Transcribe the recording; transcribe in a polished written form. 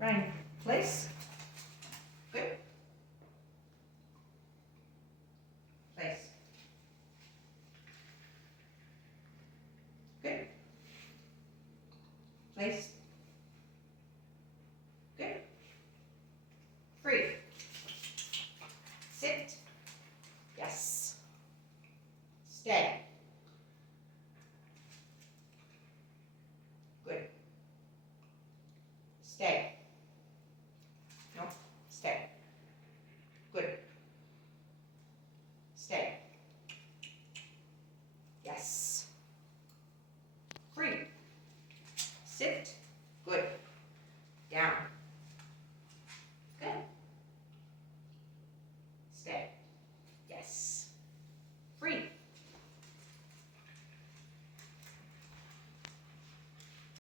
Ryan, place. Good. Place. Good. Place. Good. Free. Sit. Yes. Stay. Good. Stay. No, stay. Good. Stay. Yes. Free. Sit. Good. Down.